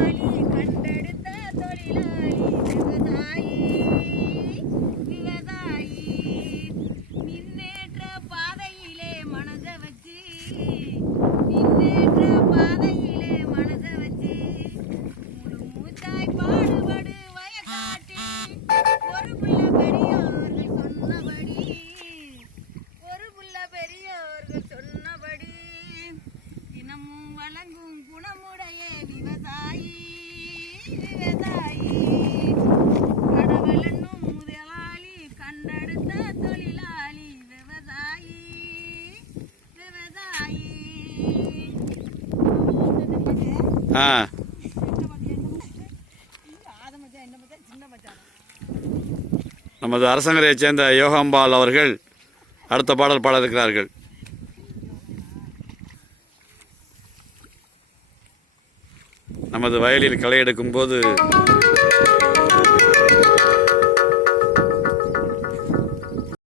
Charlie. ஆ நமது அரசங்கரையை சேர்ந்த யோகாம்பால் அவர்கள் அடுத்த பாடல் பாட இருக்கிறார்கள் நமது வயலில் களை எடுக்கும்போது